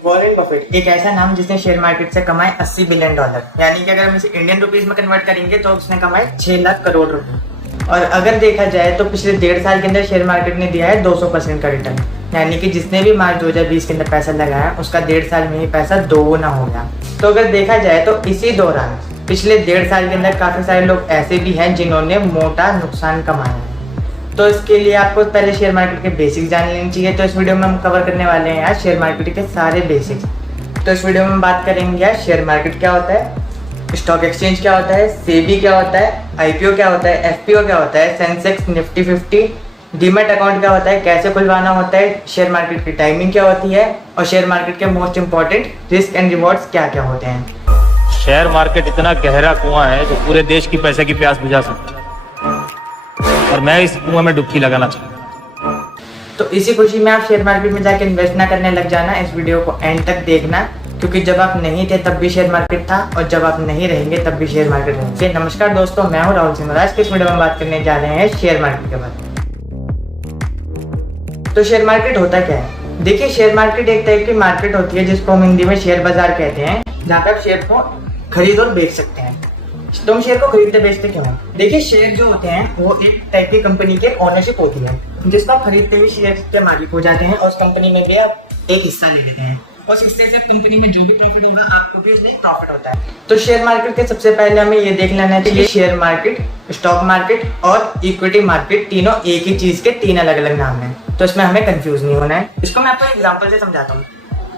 Warren Buffett एक ऐसा नाम जिसने शेयर मार्केट से कमाए $80 बिलियन, यानी कि अगर हम इसे इंडियन रुपीज में कन्वर्ट करेंगे तो उसने कमाए 6 लाख करोड़ रुपए। और अगर देखा जाए तो पिछले 1.5 साल के अंदर शेयर मार्केट ने दिया है 200% का रिटर्न, यानी कि जिसने भी मार्च 2020 के अंदर पैसा लगाया उसका 1.5 साल में ही पैसा दोगुना हो गया। तो अगर देखा जाए तो इसी दौरान पिछले 1.5 साल के अंदर काफी सारे लोग ऐसे भी हैं जिन्होंने मोटा नुकसान कमाया है। तो इसके लिए आपको पहले शेयर मार्केट के बेसिक्स जान लेनी चाहिए। तो इस वीडियो में हम कवर करने वाले हैं यार शेयर मार्केट के सारे बेसिक्स। तो इस वीडियो में हम बात करेंगे यार शेयर मार्केट क्या होता है, स्टॉक एक्सचेंज क्या होता है, सेबी क्या होता है, आईपीओ क्या होता है, एफपीओ क्या होता है, सेंसेक्स, निफ्टी 50, डीमैट अकाउंट क्या होता है, कैसे खुलवाना होता है, शेयर मार्केट की टाइमिंग क्या होती है और शेयर मार्केट के most important risk and rewards क्या क्या होते हैं। शेयर मार्केट इतना गहरा कुआं है जो पूरे देश की पैसे की प्यास बुझा सकता है और मैं इस कुआं में डुबकी लगाना चाहता हूं। तो इसी खुशी में आप शेयर मार्केट में जाके इन्वेस्ट ना करने लग जाना। इस वीडियो को एंड तक देखना, क्योंकि जब आप नहीं थे तब भी शेयर मार्केट था और जब आप नहीं रहेंगे तब भी शेयर मार्केट रहेंगे। नमस्कार दोस्तों, मैं हूं राहुल सिंह। आज के इस वीडियो में बात करने जा रहे हैं शेयर मार्केट के बारे में। तो शेयर मार्केट होता क्या है? देखिए, शेयर मार्केट एक टाइप की मार्केट होती है जिसको हम हिंदी में शेयर बाजार कहते हैं, जहाँ पे आप शेयर को खरीद और बेच सकते हैं। तो हम शेयर को खरीदते बेचते क्यों हैं? देखिए, शेयर जो होते हैं वो एक टाइप की कंपनी की ओनरशिप होती है, जिसको आप खरीदते हुए शेयर के मालिक हो जाते हैं और उस कंपनी में भी आप एक हिस्सा ले लेते हैं। उस हिस्से से कंपनी में जो भी प्रॉफिट होगा आपको भी उसमें प्रॉफिट होता है। तो शेयर मार्केट के सबसे पहले हमें ये देख लेना चाहिए, शेयर मार्केट, स्टॉक मार्केट और इक्विटी मार्केट तीनों एक ही चीज के 3 अलग अलग नाम हैं। तो इसमें हमें कंफ्यूज नहीं होना है। इसको मैं आपको एग्जांपल से समझाता हूँ।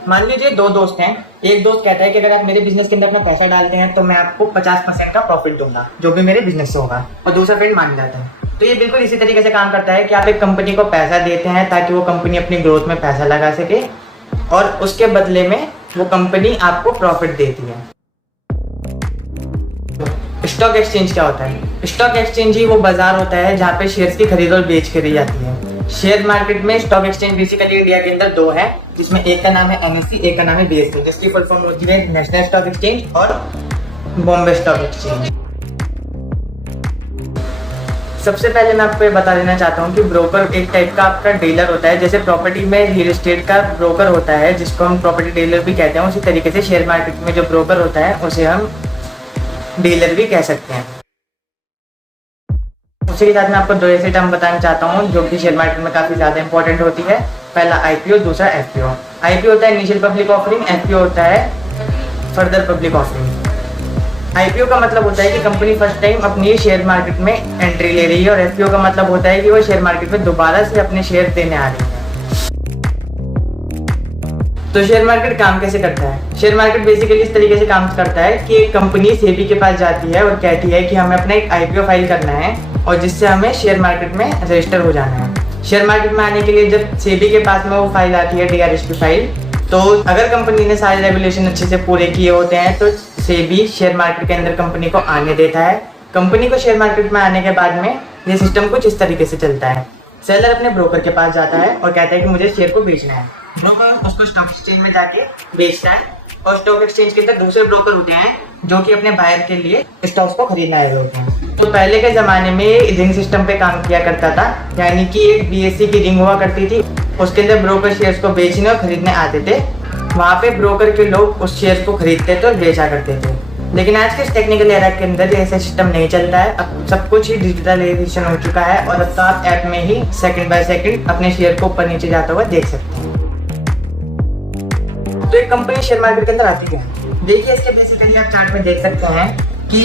मान लीजिए 2 दोस्त हैं। एक दोस्त कहता है कि अगर आप मेरे बिजनेस के अंदर अपना पैसा डालते हैं तो मैं आपको 50% का प्रॉफिट दूंगा, जो भी मेरे बिजनेस से होगा, और दूसरा फ्रेंड मान जाता है। तो ये बिल्कुल इसी तरीके से काम करता है कि आप एक कंपनी को पैसा देते हैं ताकि वो कंपनी अपनी ग्रोथ में पैसा लगा सके और उसके बदले में वो कंपनी आपको प्रॉफिट देती है। स्टॉक एक्सचेंज क्या होता है? स्टॉक एक्सचेंज ही वो बाजार होता है जहाँ पे शेयर्स की खरीद और बेच करी जाती है। शेयर मार्केट में स्टॉक एक्सचेंज बेसिकली इंडिया के अंदर 2 है, जिसमें एक का नाम है एनएससी, एक का नाम है बीएसई, जिसकी फुल फॉर्म होती है नेशनल स्टॉक एक्सचेंज और बॉम्बे स्टॉक एक्सचेंज। सबसे पहले मैं आपको ये बता देना चाहता हूँ कि ब्रोकर एक टाइप का आपका डीलर होता है। जैसे प्रॉपर्टी में रियल एस्टेट का ब्रोकर होता है जिसको हम प्रॉपर्टी डीलर भी कहते हैं, उसी तरीके से शेयर मार्केट में जो ब्रोकर होता है उसे हम डीलर भी कह सकते हैं। उसी के साथ में आपको 2 ऐसे टर्म बताना चाहता हूँ जो कि शेयर मार्केट में काफी ज्यादा इंपॉर्टेंट होती है। पहला आईपीओ, दूसरा एफपीओ। आईपीओ होता है इनिशियल पब्लिक ऑफरिंग, एफपीओ होता है फर्दर पब्लिक ऑफरिंग। आईपीओ का मतलब होता है कि कंपनी फर्स्ट टाइम अपनी शेयर मार्केट में एंट्री ले रही है और एफपीओ का मतलब होता है कि वो शेयर मार्केट में दोबारा से अपने शेयर देने आ रही है। तो शेयर मार्केट काम कैसे करता है? शेयर मार्केट बेसिकली इस तरीके से काम करता है कि एक कंपनी सेबी के पास जाती है और कहती है कि हमें अपना एक आईपीओ फाइल करना है और जिससे हमें शेयर मार्केट में रजिस्टर हो जाना है। शेयर मार्केट में आने के लिए जब सेबी के पास में वो फाइल आती है, डीआरएस की फाइल, तो अगर कंपनी ने सारे रेगुलेशन अच्छे से पूरे किए होते हैं तो सेबी शेयर मार्केट के अंदर कंपनी को आने देता है। कंपनी को शेयर मार्केट में आने के बाद में ये सिस्टम कुछ इस तरीके से चलता है। सेलर अपने ब्रोकर के पास जाता है और कहता है कि मुझे शेयर को बेचना है। ब्रोकर उसको स्टॉक एक्सचेंज में जाके बेचता है और स्टॉक एक्सचेंज के अंदर दूसरे ब्रोकर होते हैं जो कि अपने बायर के लिए स्टॉक्स को खरीदने आए होते हैं। तो पहले के जमाने में रिंग सिस्टम पे काम किया करता था, यानी कि एक बीएससी की रिंग हुआ करती थी, उसके अंदर ब्रोकर शेयर्स को बेचने और खरीदने आते थे। वहाँ पे ब्रोकर के लोग उस शेयर्स को खरीदते थे और बेचा करते थे। लेकिन आज के टेक्निकल एरा के अंदर ऐसा सिस्टम नहीं चलता है। अब सब कुछ ही डिजिटलाइजेशन हो चुका है और अब तो आप ऐप में ही सेकंड बाय सेकंड अपने शेयर को ऊपर नीचे जाता हुआ देख सकते हैं। तो एक कंपनी शेयर मार्केट के अंदर आती है। देखिए, इसके बेसिकली आप चार्ट में देख सकते हैं कि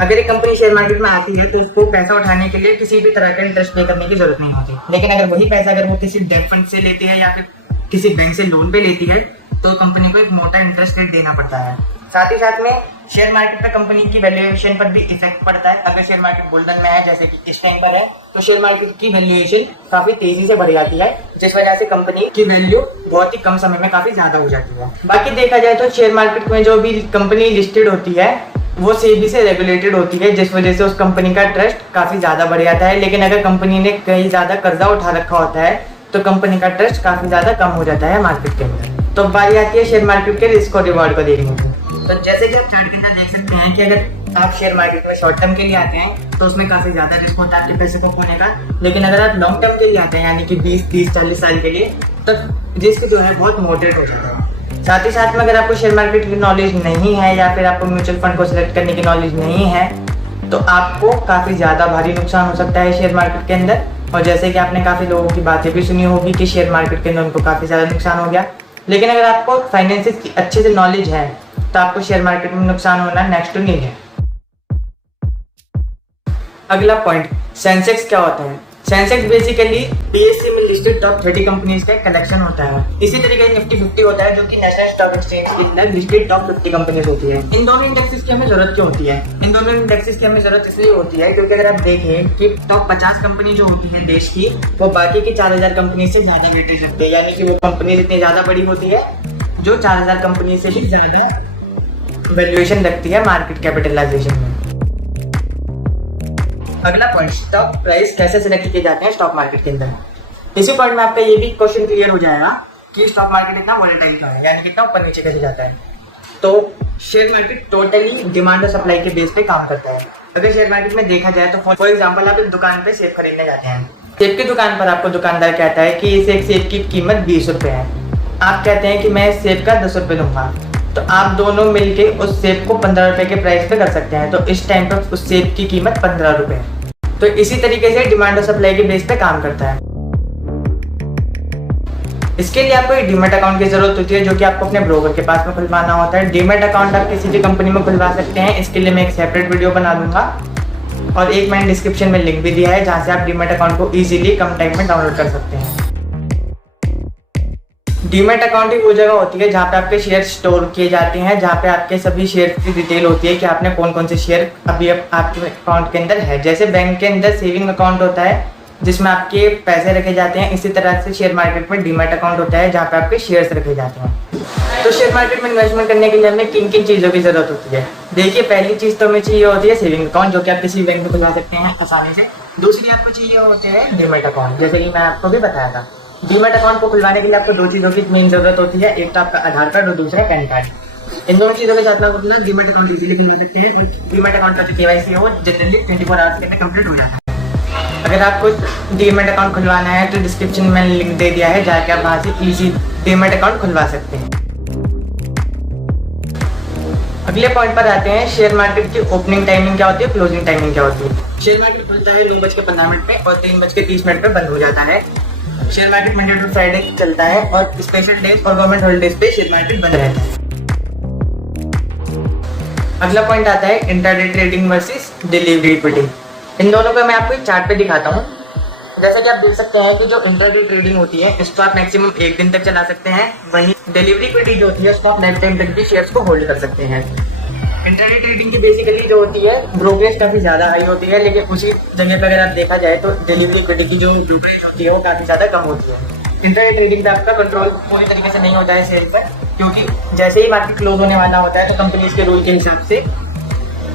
अगर एक कंपनी शेयर मार्केट में आती है तो उसको पैसा उठाने के लिए किसी भी तरह का इंटरेस्ट पे करने की जरूरत नहीं होती। लेकिन अगर वही पैसा अगर वो किसी डेट फंड से लेती है या फिर किसी बैंक से लोन पे लेती है तो कंपनी को एक मोटा इंटरेस्ट रेट देना पड़ता है। साथ ही साथ में शेयर मार्केट में कंपनी की वैल्यूएशन पर भी इफेक्ट पड़ता है। अगर शेयर मार्केट गोल्डन में है जैसे कि इस टाइम पर है तो शेयर मार्केट की वैल्यूएशन काफी तेजी से बढ़ जाती है, जिस वजह से कंपनी की वैल्यू बहुत ही कम समय में काफी ज्यादा हो जाती है। बाकी देखा जाए तो शेयर मार्केट में जो भी कंपनी लिस्टेड होती है वो सेबी से रेगुलेटेड होती है, जिस वजह से उस कंपनी का ट्रस्ट काफी ज्यादा बढ़ जाता है। लेकिन अगर कंपनी ने कहीं ज्यादा कर्जा उठा रखा होता है तो कंपनी का ट्रस्ट काफी ज्यादा कम हो जाता है मार्केट के अंदर। तो बारी आती है शेयर मार्केट के रिस्क और रिवॉर्ड को देखने की। तो जैसे कि आप चार्ट के अंदर देख सकते हैं कि अगर आप शेयर मार्केट में शॉर्ट टर्म के लिए आते हैं तो उसमें काफी ज्यादा रिस्क होता है आपके पैसे को खोने का। लेकिन अगर आप लॉन्ग टर्म के लिए आते हैं यानी कि 20, 30, 40 साल के लिए, तो रिस्क जो है बहुत मॉडरेट हो जाता है। साथ ही साथ में अगर आपको शेयर मार्केट की नॉलेज नहीं है या फिर आपको म्यूचुअल फंड को सिलेक्ट करने की नॉलेज नहीं है तो आपको काफ़ी ज़्यादा भारी नुकसान हो सकता है शेयर मार्केट के अंदर। और जैसे कि आपने काफ़ी लोगों की बातें भी सुनी होगी कि शेयर मार्केट के अंदर उनको काफ़ी ज़्यादा नुकसान हो गया, लेकिन अगर आपको फाइनेंसिस की अच्छे से नॉलेज है तो आपको शेयर मार्केट में नुकसान होना नेक्स्ट टू नहीं है। अगला पॉइंट, सेंसेक्स क्या होता है? सेंसेक्स बेसिकली बीएसई में लिस्टेड टॉप 30 कंपनीज का कलेक्शन होता है। इसी तरीके से निफ्टी 50 होता है जो कि नेशनल स्टॉक एक्सचेंज के अंदर लिस्टेड टॉप 50 कंपनीज होती है। इन दोनों इंडेक्सेस की हमें जरूरत क्यों होती है? इन दोनों इंडेक्सेस की हमें जरूरत इसलिए होती है क्योंकि अगर आप देखें कि टॉप 50 कंपनी जो होती है देश की, वो बाकी की 4000 कंपनी से ज्यादा वेटेज रखते हैं, यानी कि वो कंपनी इतनी ज्यादा बड़ी होती है जो 4000 कंपनी से भी ज्यादा वैल्यूएशन रखती है मार्केट कैपिटलाइजेशन में। अगला पॉइंट, स्टॉक प्राइस कैसे सिलेक्ट किए जाते हैं स्टॉक मार्केट के अंदर। इसी पॉइंट में आपका ये भी क्वेश्चन क्लियर हो जाएगा कि स्टॉक मार्केट इतना वोलेटाइल क्यों है, यानी कितना ऊपर नीचे कैसे जाता है। तो शेयर मार्केट टोटली डिमांड और सप्लाई के बेस पे काम करता है। अगर शेयर मार्केट में देखा जाए तो फॉर एग्जाम्पल आप एक दुकान पे सेब खरीदने जाते हैं, सेब की दुकान पर आपको दुकानदार कहता है कि इस एक सेब की कीमत 20 रुपये है। आप कहते हैं कि मैं इस सेब का 10 रुपये दूंगा, तो आप दोनों मिलके उस सेब को 15 रुपये के प्राइस पे कर सकते हैं। तो इस टाइम पर उस सेब की कीमत 15 रुपये है। तो इसी तरीके से डिमांड और सप्लाई के बेस पे काम करता है। इसके लिए आपको एक डीमैट अकाउंट की जरूरत होती है जो कि आपको अपने ब्रोकर के पास में खुलवाना होता है। डीमैट अकाउंट आप किसी भी कंपनी में खुलवा सकते हैं। इसके लिए मैं एक सेपरेट वीडियो बना दूंगा और एक मैंने डिस्क्रिप्शन में लिंक भी दिया है जहाँ से आप डीमैट अकाउंट को इजीली कम टाइम में डाउनलोड कर सकते हैं। डीमैट अकाउंट ही वो जगह होती है जहाँ पे आपके शेयर स्टोर किए जाते हैं, जहाँ पे आपके सभी शेयर की डिटेल होती है कि आपने कौन कौन से शेयर अभी आपके अकाउंट के अंदर है। जैसे बैंक के अंदर सेविंग अकाउंट होता है जिसमें आपके पैसे रखे जाते हैं, इसी तरह से शेयर मार्केट में डीमैट अकाउंट होता है जहाँ पे आपके शेयर्स रखे जाते हैं। तो शेयर मार्केट में इन्वेस्टमेंट करने के लिए हमें किन किन चीज़ों की जरूरत होती है? देखिए, पहली चीज़ तो हमें चाहिए होती है सेविंग अकाउंट जो कि आप किसी बैंक में खुलवा सकते हैं आसानी से। दूसरी आपको चाहिए होते हैं डीमैट अकाउंट, जैसे कि मैं आपको भी बताया था। डीमैट अकाउंट को खुलवाने के लिए आपको दो चीज़ों की मेन जरूरत होती है, एक तो आपका आधार कार्ड और दूसरा पैन कार्ड। इन दोनों चीज़ों के साथ में अपना डीमैट अकाउंट इजीली खुलवा सकते हैं। डीमैट अकाउंट का जो केवाईसी है वो जनरली 24 आवर्स के अंदर कंप्लीट हो जाता है। अगर आपको डीमैट अकाउंट खुलवाना है तो डिस्क्रिप्शन में लिंक दे दिया है, जाके आप वहाँ से इजी डीमैट अकाउंट खुलवा सकते हैं। अगले पॉइंट पर आते हैं, शेयर मार्केट की ओपनिंग टाइमिंग क्या होती है, क्लोजिंग टाइमिंग क्या होती है। शेयर मार्केट खुलता है 9:15 पे और 3:30 पे बंद हो जाता है। Share market Monday to Friday चलता है और स्पेशल डेज और गवर्नमेंट हॉलिडेज पे शेयर मार्केट बंद रहता है। अगला पॉइंट आता है intraday trading versus delivery liquidity. इन दोनों को मैं आपको एक चार्ट पे दिखाता हूँ। जैसा कि आप देख सकते हैं कि जो इंट्राडे ट्रेडिंग होती है इसको आप मैक्सिमम 1 दिन तक चला सकते हैं, वहीं डिलीवरी लिक्विडिटी जो होती है उसको आप लाइफ टाइम तक भी शेयर्स को होल्ड कर सकते हैं। इंट्राडे ट्रेडिंग की बेसिकली जो होती है ब्रोकरेज काफी ज्यादा हाई होती है, लेकिन उसी जगह पे अगर आप देखा जाए तो डिलीवरी लिक्विडिटी की जो ब्रोकरेज होती है वो काफी ज्यादा कम होती है। इंट्राडे ट्रेडिंग पे आपका कंट्रोल पूरी तरीके से नहीं होता है शेयर पर, क्योंकि जैसे ही मार्केट क्लोज होने वाला होता है तो कंपनीज के रूल के हिसाब से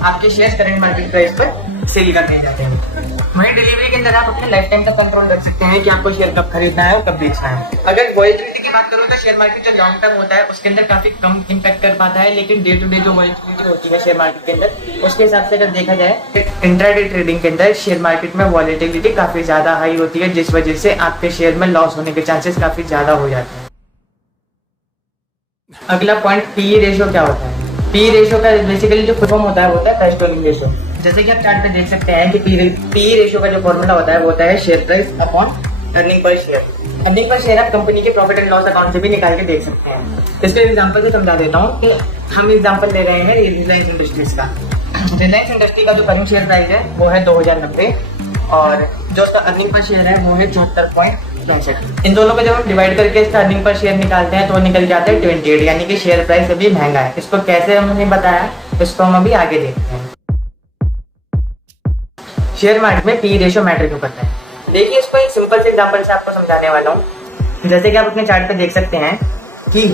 आपके शेयर करंट मार्केट प्राइस पर सेल कर दिए जाते हैं। वहीं डिलीवरी के अंदर आप अपने लाइफ टाइम का कंट्रोल कर सकते हैं कि आपको शेयर कब खरीदना है और कब बेचना है। अगर वॉलेटिलिटी की बात करो तो शेयर मार्केट जो लॉन्ग टर्म होता है उसके अंदर काफी कम इम्पैक्ट कर पाता है, लेकिन डे टू डे जो वॉलेटिलिटी होती है शेयर मार्केट के अंदर उसके हिसाब से अगर देखा जाए इंट्राडे ट्रेडिंग के अंदर शेयर मार्केट में वॉलेटिलिटी काफी ज्यादा हाई होती है, जिस वजह से आपके शेयर में लॉस होने के चांसेस काफी ज्यादा हो जाते हैं। अगला पॉइंट, पी रेशियो क्या होता है? पी रेशियो का बेसिकली जो फॉर्म होता है वो होता है प्राइस टू अर्निंग रेशियो। जैसे कि आप चार्ट पे देख सकते हैं कि पी रेशियो का जो फॉर्मूला होता है वो होता है share price upon earning per share. Earning per share आप कंपनी के प्रॉफिट एंड लॉस अकाउंट से भी निकाल के देख सकते हैं। इसके एग्जांपल से समझा देता हूँ कि हम एग्जांपल ले रहे हैं रिलायंस इंडस्ट्रीज का। रिलायंस इंडस्ट्री का जो करंट शेयर प्राइस है वो है 2090 और जो उसका अर्निंग पर शेयर है वो है 74.65। इन दोनों को जब हम डिवाइड करके इसका अर्निंग पर शेयर निकालते हैं तो निकल जाता है 28, यानी कि शेयर प्राइस अभी महंगा है। इसको कैसे हमने बताया इसको हम अभी आगे देखते हैं। शेयर मार्केट में पी रेशियो मैटर क्यों करता है? देखिए, इसको एक सिंपल से एग्जांपल से आपको समझाने वाला हूँ। जैसे कि आप अपने चार्ट पे देख सकते हैं कि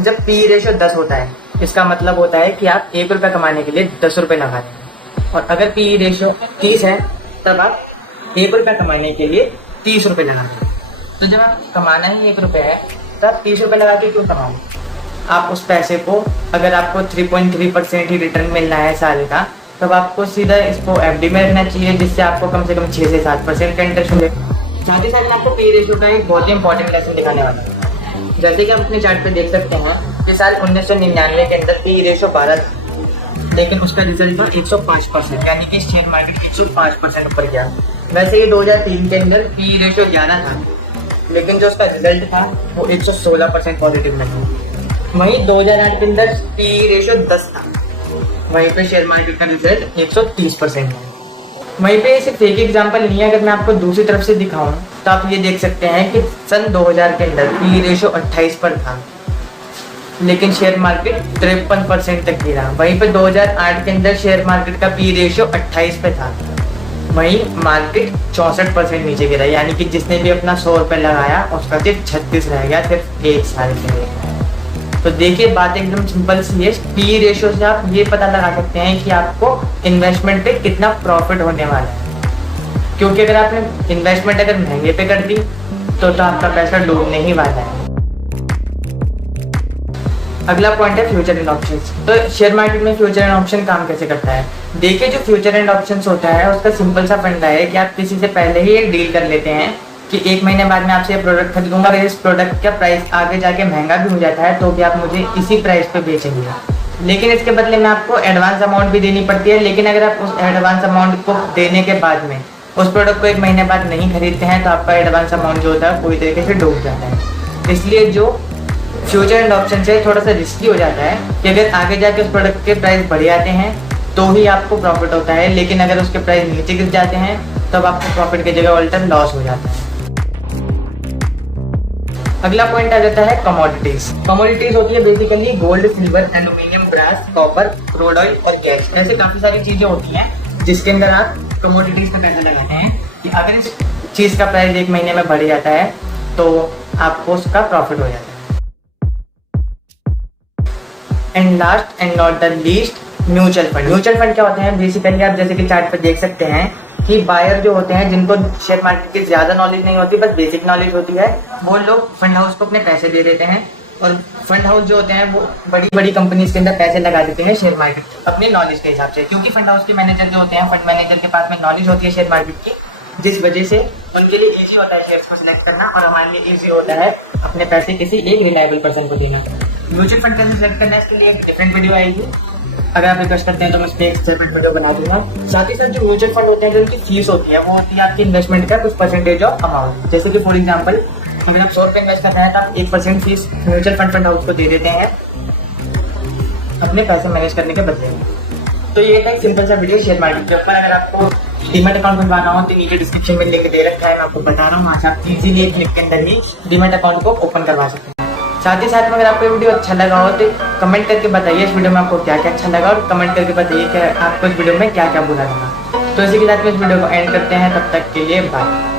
जब पी रेशियो 10 होता है इसका मतलब होता है कि आप 1 रुपया कमाने के लिए 10 रुपये लगा रहे हैं, और अगर पी रेशियो 30 है तब आप 1 रुपया कमाने के लिए 30 रुपये लगा रहे हैं। तो जब आप कमाना ही 1 रुपया है तब 30 रुपये लगा के क्यों कमाओ? आप उस पैसे को, अगर आपको 3.3% ही रिटर्न मिलना है साल का, तब आपको सीधा इसको एफडी में रखना चाहिए, जिससे आपको कम से कम 6 से 7% का इंटरेस्ट मिले। साथ ही साथ मैं आपको पी रेशियो का एक बहुत ही इंपॉर्टेंट लेसन दिखाने वाला हूँ। जैसे कि आप अपने चार्ट पे देख सकते हैं कि साल 1999 के अंदर पी रेशो 12 था, लेकिन उसका रिजल्ट था 105%, यानी कि शेयर मार्केट 105% ऊपर गया। वैसे ही 2003 के अंदर पी रेशो 11 था, लेकिन जो उसका रिजल्ट था वो 116% पॉजिटिव नहीं। वहीं 2008 के अंदर पी रेशो 10 था, वहीं पे शेयर मार्केट का रिजल्ट 130% है। वहीं पे सिर्फ एक एग्जांपल नहीं है, अगर मैं आपको दूसरी तरफ से दिखाऊं तो आप ये देख सकते हैं कि सन 2000 के अंदर पी रेशो 28 पर था, लेकिन शेयर मार्केट 53% तक गिरा। वहीं पे 2008 के अंदर शेयर मार्केट का पी रेशो 28 पे था, वहीं मार्केट 64% नीचे गिरा, यानी कि जिसने भी अपना 100 रुपये लगाया उसका सिर्फ 36 रह गया, सिर्फ एक साल के लिए। तो देखिए, बात एकदम सिंपल सी है। पी रेशो से आप ये पता लगा सकते हैं कि आपको इन्वेस्टमेंट पे कितना प्रॉफिट होने वाला है, क्योंकि अगर आपने इन्वेस्टमेंट अगर महंगे पे कर दी तो आपका पैसा डूबने ही वाला है। अगला पॉइंट है फ्यूचर एंड ऑप्शंस। तो शेयर मार्केट में फ्यूचर एंड ऑप्शन काम कैसे करता है? देखिए, जो फ्यूचर एंड ऑप्शंस होता है उसका सिंपल सा फंडा है कि आप किसी से पहले ही एक डील कर लेते हैं कि 1 महीने बाद मैं आपसे ये प्रोडक्ट खरीदूंगा, अगर इस प्रोडक्ट का प्राइस आगे जाके महंगा भी हो जाता है तो भी आप मुझे इसी प्राइस पे बेचेंगे, लेकिन इसके बदले में आपको एडवांस अमाउंट भी देनी पड़ती है। लेकिन अगर आप उस एडवांस अमाउंट को देने के बाद में उस प्रोडक्ट को 1 महीने बाद नहीं खरीदते हैं तो आपका एडवांस अमाउंट जो होता है पूरी तरीके से डूब जाता है। इसलिए जो फ्यूचर एंड ऑप्शन से थोड़ा सा रिस्की हो जाता है कि अगर आगे जाके उस प्रोडक्ट के प्राइस बढ़ जाते हैं तो ही आपको प्रॉफिट होता है, लेकिन अगर उसके प्राइस नीचे गिर जाते हैं तब आपको प्रॉफिट की जगह उल्टा लॉस हो जाता है। अगला पॉइंट आ जाता है कमोडिटीज। कमोडिटीज होती है basically gold, silver, aluminium, brass, copper, crude oil और गैस। ऐसे काफी सारी चीजें होती हैं जिसके अंदर आप कमोडिटीज में पैसा लगाते हैं कि अगर इस चीज का प्राइस 1 महीने में बढ़ जाता है तो आपको उसका प्रॉफिट हो जाता है। And last and not the least, mutual fund. Mutual fund क्या होते हैं? बेसिकली आप जैसे कि चार्ट पर देख सकते हैं कि बायर जो होते हैं, जिनको शेयर मार्केट की ज्यादा नॉलेज नहीं होती, बस बेसिक नॉलेज होती है, वो लोग फंड हाउस को अपने पैसे दे देते हैं, और फंड हाउस जो होते हैं वो बड़ी बड़ी कंपनीज के अंदर पैसे लगा देते हैं शेयर मार्केट अपने नॉलेज के हिसाब से, क्योंकि फंड हाउस के मैनेजर जो होते हैं, फंड मैनेजर के पास में नॉलेज होती है शेयर मार्केट की, जिस वजह से उनके लिए ईजी होता है शेयर्स को सिलेक्ट करना, और हमारे लिए ईजी होता है अपने पैसे किसी एक रिलायबल पर्सन को देना। म्यूचुअल फंड कैसे सिलेक्ट करना है इसके लिए एक डिफरेंट वीडियो आएगी, अगर आप रिक्वेस्ट करते हैं तो मैं उस पर एक सेपरेट वीडियो बना दूंगा। साथ ही साथ जो म्यूचुअल फंड होते हैं, जो उनकी फीस होती है वो होती है आपकी इन्वेस्टमेंट का कुछ परसेंटेज ऑफ अमाउंट। जैसे कि फॉर एग्जांपल, अगर आप 100 रुपये इन्वेस्ट करना है तो आप 1% फीस म्यूचुअल फंड हाउस को दे देते हैं अपने पैसे मैनेज करने के बदले में। तो ये था एक सिंपल सा वीडियो शेयर मार्केट के ऊपर। अगर आपको डीमैट अकाउंट बनवाना हो तो नीचे डिस्क्रिप्शन में लिंक दे रखा है, मैं आपको बता रहा हूँ, वहाँ से आप इजीली एक क्लिक के अंदर ही डीमैट अकाउंट को ओपन करवा सकते हैं। साथ ही साथ में अगर आपको वीडियो अच्छा लगा हो तो कमेंट करके बताइए इस वीडियो में आपको क्या क्या अच्छा लगा, और कमेंट करके बताइए कि आपको इस वीडियो में क्या क्या बुरा लगा। तो इसी के साथ में इस वीडियो को एंड करते हैं, तब तक के लिए बाय।